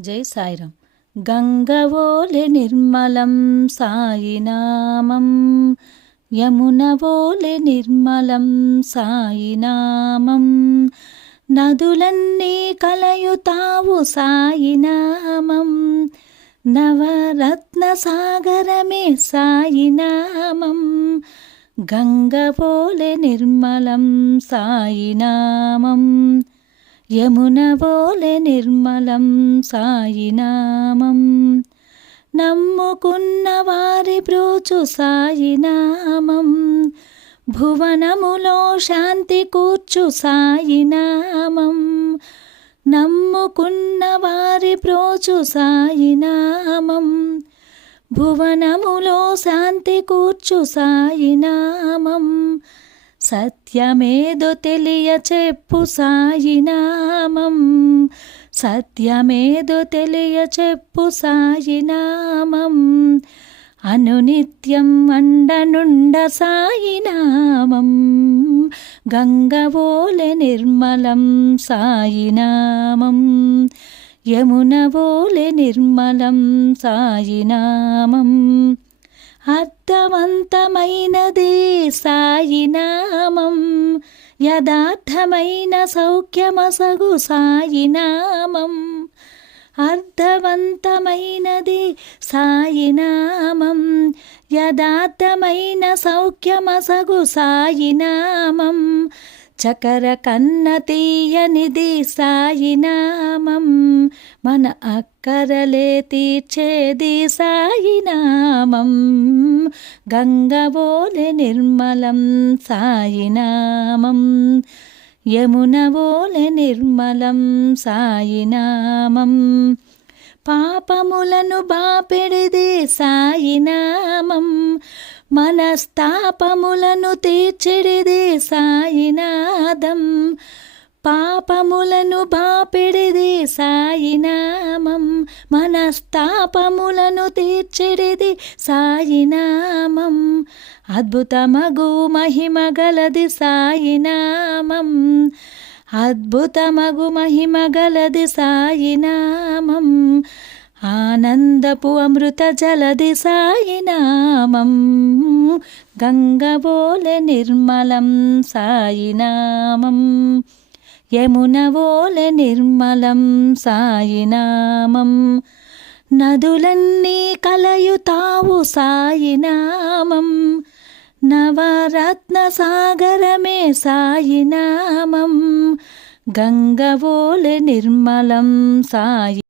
జై సాయిరాం గంగవోలె నిర్మలం సాయినామం యమునవోలె నిర్మలం సాయినామం నదులన్నీ కలయుతావు సాయినామం నవరత్న సాగరమే సాయినామం గంగవోలె నిర్మలం సాయినామం యమునవోలె నిర్మలం సాయినామం నమ్ముకున్న వారి బ్రోచు సాయినామం భువనములో శాంతి కూర్చు సాయినామం నమ్ముకున్న వారి ప్రోచు సాయినామం భువనములో శాంతి కూర్చు సాయినామం సత్యమేదో తెలియ చెప్పు సాయినామం సత్యమేదో తెలియ చెప్పు సాయినామం అనునిత్యం అండనుండ సాయినామం గంగవోలె నిర్మలం సాయినామం యమునవోలె నిర్మలం సాయినామం అర్థవంతమైనదే సాయినామం యథార్థమైన సౌఖ్యమసగు సాయినామం అర్థవంతమైనది సాయినామం యథార్థమైన సౌఖ్యమసగు సాయినామం చకర కన్న తీయనిది సాయినామం మన అక్కరలే తీర్చేది సాయినామం గంగవోలె నిర్మలం సాయినామం యమునవోలె నిర్మలం సాయినామం పాపములను బాపెడిది సాయినామం మనస్తాపములను తీర్చెడిదే పాదం పాపములను బాపెడిదే సాయినామం మనస్తాపములను తీర్చెడిది సాయినామం అద్భుతమగు మహిమ గలది సాయినామం అద్భుతమగు మహిమ గలది సాయినామం ఆనందపు అమృత జలది సాయినామం గంగవోలె నిర్మలం సాయినామం యమునవోలె నిర్మలం సాయినామం నదులన్నీ కలయుతావు సాయినామం నవరత్న సాగరమే సాయినామం గంగవోలె నిర్మలం సాయి